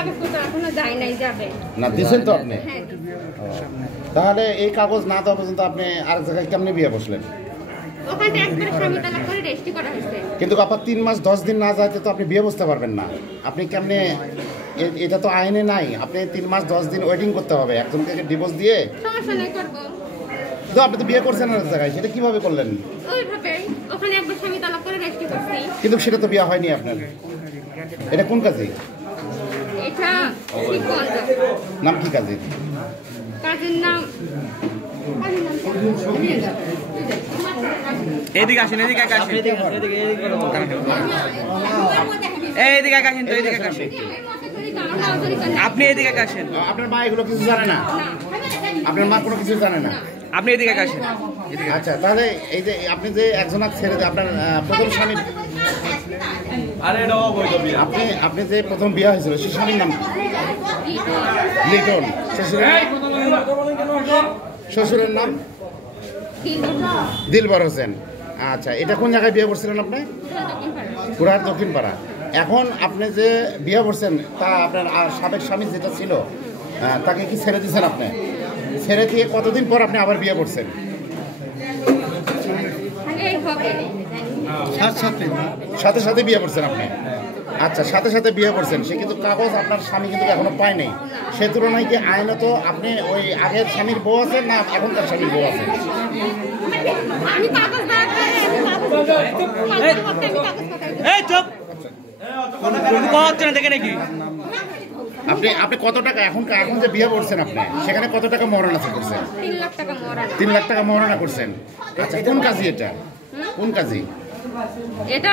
কাগজপত্র এখনো যায় নাই, যাবে না দিয়েছেন তো আপনি? হ্যাঁ। তাহলে এই কাগজ না দেওয়া পর্যন্ত আপনি আরেক জায়গায় কেমনে বিয়ে বসলেন? ওখানে একবারে স্বামী তালাক করে রেজিস্ট্রি করা হয়েছে। কিন্তু আপনার 3 মাস 10 দিন না যাইতে তো আপনি বিয়ে বসতে পারবেন না। আপনি কেমনে, এটা তো আইনে নাই। আপনি 3 মাস 10 দিন ওয়েটিং করতে হবে একজনকে ডিভোর্স দিয়ে। সমস্যা নেই, করবো। তো আপনি তো বিয়ে করছেন আরেক জায়গায়, সেটা কিভাবে করলেন? ওইভাবে ওখানে একবার স্বামী তালাক করে রেজিস্ট্রি করছি। কিন্তু সেটা তো বিয়ে হয়নি আপনার। এটা কোন কাজে? এটা শিবগঞ্জ। নাম কি কাজে? কাজের নাম এইদিকে আসেন, এইদিকে আসেন, এইদিকে আসেন তো, এইদিকে আসেন। আপনি এদিকে আসেন। আপনার মা এগুলো কিছু জানে না? আপনার মা কোনো কিছু জানে না? আপনি এদিকে আসেন। আচ্ছা, তাহলে এই যে আপনি যে একজন ছেড়ে দেন, আপনার প্রথম স্বামী, আপনি যে প্রথম বিয়ে হয়েছিল সে স্বামীর নাম লিটন, শ্বশুরের নাম দিলবর হোসেন। আচ্ছা, এটা কোন জায়গায় বিয়ে করছিলেন আপনি? কুড়ার দক্ষিণ পাড়া। এখন আপনি যে বিয়ে করছেন তা আপনার সাবেক স্বামী যেটা ছিল তাকে কি ছেড়ে দিয়েছেন আপনি? ছেড়ে দিয়ে কতদিন পর আপনি আবার বিয়ে করছেন? সাথে সাথে বিয়ে করছেন আপনি? আচ্ছা, সাথে সাথে বিয়ে করছেন। সে কিন্তু কাগজ আপনার স্বামী কিন্তু এখনো পায় নাই। সে তুলনায় কি আইনত আপনি ওই আগের স্বামীর বউ আছেন না এখনকার স্বামীর বউ আছেন? আপনি কত টাকা এখন যে বিয়ে করছেন আপনি সেখানে কত টাকা মহারণা করছেন? 3 লাখ টাকা মহারণা করছেন। আচ্ছা, কোন কাজী এটা? কোন কাজী এটা?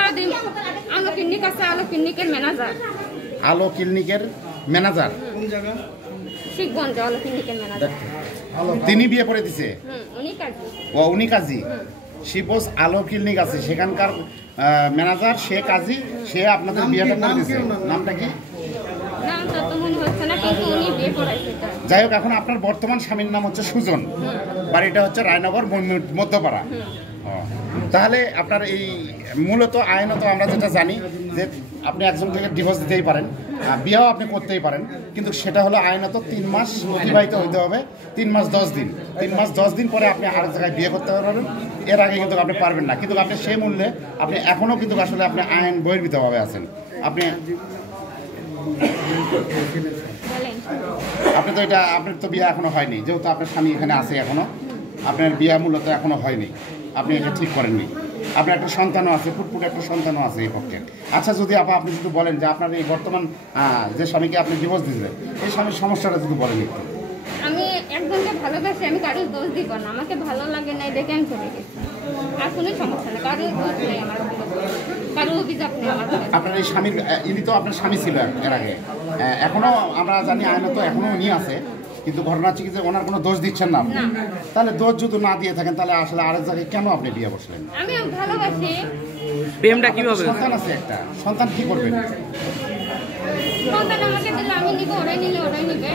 আলো ক্লিনিক আছে, আলো ক্লিনিকের ম্যানেজার। আলো ক্লিনিকের ম্যানেজার কোন জায়গা? শিবগঞ্জ আলো ক্লিনিকের ম্যানেজার। তিনি বিয়ে করে দিছে? উনি কাজী। ও, উনি কাজী। শিবগঞ্জ আলো ক্লিনিক আছে, সেখানকার ম্যানেজার, সে কাজী, সে আপনাদের বিয়েটা করে দিছে। নামটা কি? নামটা তো মনে হচ্ছে না, কিন্তু উনি বিয়ে করাইছে। যাই হোক, এখন আপনার বর্তমান স্বামীর নাম হচ্ছে সুজন, বাড়িটা হচ্ছে রায়নগর মধ্যপাড়া। তাহলে আপনার এই মূলত আইনত আমরা যেটা জানি যে আপনি একজন থেকে ডিভোর্স দিতেই পারেন, বিয়েও আপনি করতেই পারেন, কিন্তু সেটা হলো আইনত 3 মাস অতিবাহিত হইতে হবে। 3 মাস 10 দিন, 3 মাস 10 দিন পরে আপনি আরেক জায়গায় বিয়ে করতে পারবেন। এর আগে কিন্তু আপনি পারবেন না। কিন্তু আপনি সেই মূল্যে আপনি এখনও কিন্তু আসলে আপনি আইন বহির্ভূতভাবে আছেন। আপনি তো এটা, আপনার তো বিয়ে এখনো হয়নি, যেহেতু আপনার স্বামী এখানে আছে এখনো, আপনার বিয়ে মূলত এখনো হয়নি, আপনি এটা ঠিক করেননি। আপনার একটা সন্তানও আছে, ফুটফুট একটা সন্তানও আছে এই পক্ষে। আচ্ছা, যদি আপনি যদি বলেন যে আপনার এই বর্তমান যে স্বামীকে আপনি ডিভোর্স দিয়েছিলেন, এই স্বামীর সমস্যাটা যদি বলেন একটু। আমি একজনকে ভালোবাসি, আমি কারোর দোষ দিব না। আমাকে ভালো লাগে না দেখে আমি চলে গেছি। আর কোনো সমস্যা নেই, কারোর দোষ নেই আমার, কারোর অভিযোগ নেই আমার। আপনার এই স্বামীর, ইনি তো আপনার স্বামী ছিল এর আগে, এখনো আমরা জানি আইনত এখনো উনি আছে, কিন্তু ঘটনা হচ্ছে কি যে ওনার কোনো দোষ দিচ্ছেন না। তাহলে দোষ যদি না দিয়ে থাকেন তাহলে আসলে আরেক জায়গায় কেন আপনি বিয়ে বসলেন? আমি ভালোবাসি। প্রেমটা কিভাবে? সন্তান আছে একটা, সন্তান কি করবেন? সন্তান আমাকে দিলে আমি নিব, ওরাই নিলে ওরাই নিবে।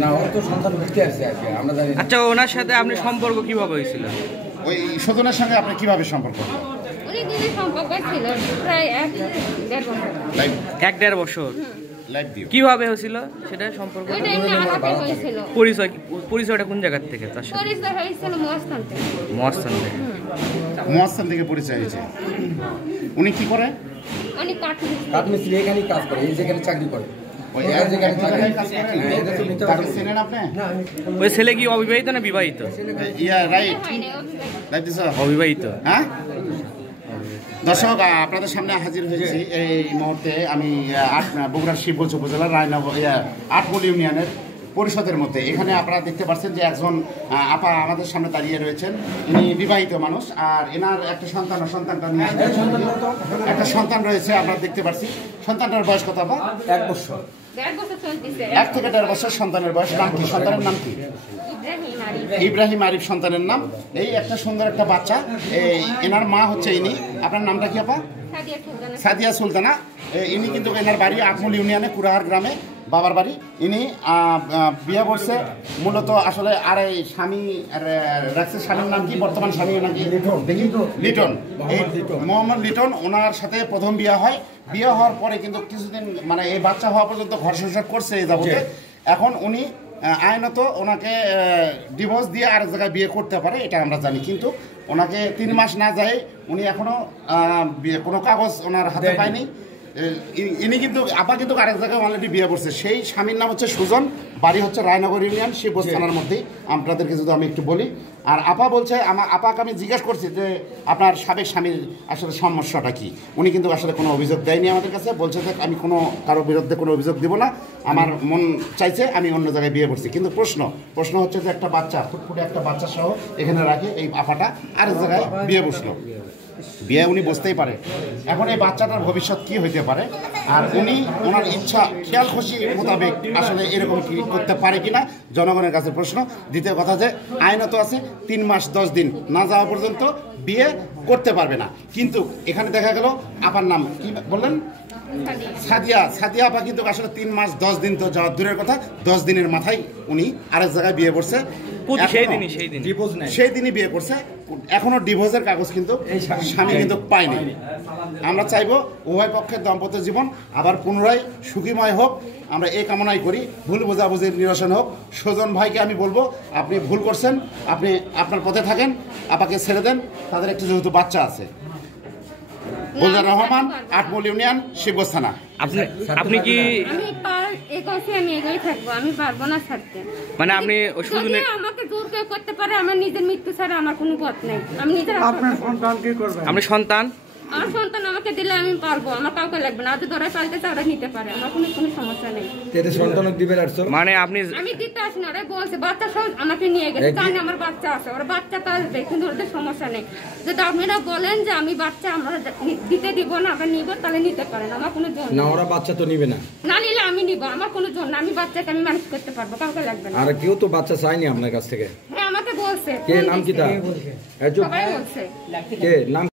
না, ওর তো সন্তান ঘুরতে আসছে আর কি, আমরা জানি। আচ্ছা, ওনার সাথে আপনি সম্পর্ক কিভাবে হয়েছিল? ওই সজনের সঙ্গে আপনি কিভাবে সম্পর্ক? অনেক দিনের সম্পর্ক ছিল, প্রায় 1-1.5 বছর। 1-1.5 বছর। কিভাবে হয়েছিল সেটা সম্পর্ক? ওইটা এমনি আলাপে হয়েছিল। পরিচয়টা কোন জায়গা থেকে তার সাথে? পরিচয় হয়েছিল মহাস্থান থেকে। মহাস্থান থেকে পরিচয় হয়েছে। উনি কি করে? উনি কাঠমিস্ত্রি, এখানেই কাজ করে, এই যেখানে চাকরি করে। ওই ছেলে কি অবিবাহিত না বিবাহিত? অবিবাহিত। হ্যাঁ, দর্শক, আপনাদের সামনে হাজির হয়েছি এই মুহূর্তে। আমি বগুড়া শিবগঞ্জ উপজেলার রায়নগর 8 ইউনিয়নের পরিষদের মধ্যে। এখানে আপনারা দেখতে পাচ্ছেন যে একজন আপা আমাদের সামনে দাঁড়িয়ে রয়েছেন। ইনি বিবাহিত মানুষ, আর এনার একটা সন্তানটা নিয়ে একটা সন্তান রয়েছে, আপনারা দেখতে পাচ্ছি। সন্তানটার বয়স কত? 1 বছর। 1 থেকে 1.5 বছর সন্তানের বয়স। নাম কি সন্তানের? নাম কি? ইব্রাহিম আরিফ সন্তানের নাম। এই একটা সুন্দর একটা বাচ্চা। এই এনার মা হচ্ছে ইনি। আপনার নামটা কি আপা? সাদিয়া সুলতানা। ইনি কিন্তু এনার বাড়ি 8 ইউনিয়নে কুড়াহার গ্রামে। বাবার বাড়ি। ইনি বিয়ে করছে মূলত আসলে আর এই স্বামী রাখছে, স্বামীর নাম কি, বর্তমান স্বামীর নাম কি? লিটন। এই মোহাম্মদ লিটন, ওনার সাথে প্রথম বিয়ে হয়। বিয়ে হওয়ার পরে কিন্তু কিছুদিন মানে এই বাচ্চা হওয়া পর্যন্ত ঘর সংসার করছে এই যাবতে। এখন উনি আইনত ওনাকে ডিভোর্স দিয়ে আরেক জায়গায় বিয়ে করতে পারে, এটা আমরা জানি। কিন্তু ওনাকে 3 মাস না যায় উনি এখনও কোনো কাগজ ওনার হাতে পায়নি। ইনি কিন্তু আপা কিন্তু আরেক জায়গায় অলরেডি বিয়ে করছে। সেই স্বামীর নাম হচ্ছে সুজন, বাড়ি হচ্ছে রায়নগর ইউনিয়ন শিবগঞ্জ থানার মধ্যেই। আপনাদেরকে যদি আমি একটু বলি, আর আপা বলছে, আপাকে আমি জিজ্ঞেস করছি যে আপনার সাবেক স্বামীর আসলে সমস্যাটা কি। উনি কিন্তু আসলে কোনো অভিযোগ দেয়নি আমাদের কাছে, বলছে যে আমি কারো বিরুদ্ধে কোনো অভিযোগ দিব না, আমার মন চাইছে আমি অন্য জায়গায় বিয়ে করছি। কিন্তু প্রশ্ন হচ্ছে যে একটা বাচ্চা, ফুটফুটে একটা বাচ্চা সহ এখানে রাখে এই আপাটা আরেক জায়গায় বিয়ে বসলো, বিয়ে উনি বুঝতেই পারে। এখন এই বাচ্চাটার ভবিষ্যৎ কি হইতে পারে, আর উনি ওনার ইচ্ছা খেয়াল খুশি মোতাবেক আসলে এরকম কি করতে পারে কিনা জনগণের কাছে প্রশ্ন। দ্বিতীয় কথা যে আইনত আছে 3 মাস 10 দিন না যাওয়া পর্যন্ত বিয়ে করতে পারবে না। কিন্তু এখানে দেখা গেল আপার নাম কি বললেন, সাদিয়া আপা কিন্তু আসলে 3 মাস 10 দিন তো যাওয়ার দূরের কথা, 10 দিনের মাথায় উনি আরেক জায়গায় বিয়ে করছে। সেই দিনই বিয়ে করছে, এখনো ডিভোর্সের কাগজ কিন্তু স্বামী কিন্তু পায়নি। আমরা চাইবো উভয় পক্ষের দাম্পত্য জীবন আবার পুনরায় সুখীময় হোক, আমরা এই কামনাই করি। ভুল বোঝাবুঝির নিরসন হোক। সুজন ভাইকে আমি বলবো, আপনি ভুল করছেন, আপনি আপনার পথে থাকেন, আপাকে ছেড়ে দেন, তাদের একটু যেহেতু বাচ্চা আছে। গুলজার রহমান, আটমল ইউনিয়ন, শিবগঞ্জ থানা। আপনি কি আমি এগোই থাকবো, আমি পারবো না ছাড়তে। মানে আপনি আমাকে জোর কেউ করতে পারে, আমার নিজের মৃত্যু ছাড়া আমার কোনো পথ নেই। আমি নিজের আপনি সন্তান, আমার সন্তান আমাকে দিলে আমি পারবো, আমার কাউকে লাগবে না। ধরে পালতে চাই ওরা নিতে পারে, আমার কোনো সমস্যা নেই। মানে আপনি আমি দিতে আসি না, ওরা বলছে বাচ্চা সহ আমাকে নিয়ে গেছে, জানি আমার বাচ্চা আছে, ওরা বাচ্চা পালবে, কিন্তু ওদের সমস্যা নেই। যদি আপনারা বলেন যে আমি বাচ্চা আমরা দিতে দিব না, আমরা নিব, তাহলে নিতে পারেন, আমার কোনো জোর না। ওরা বাচ্চা তো নিবে না, না নিলে আমি নিব, আমার কোনো জোর না। আমি বাচ্চাকে আমি মানুষ করতে পারবো, কাউকে লাগবে না। আর কেউ তো বাচ্চা চায়নি আপনার কাছ থেকে। হ্যাঁ আমাকে বলছে, কে নাম কি তার? সবাই বলছে। কে নাম?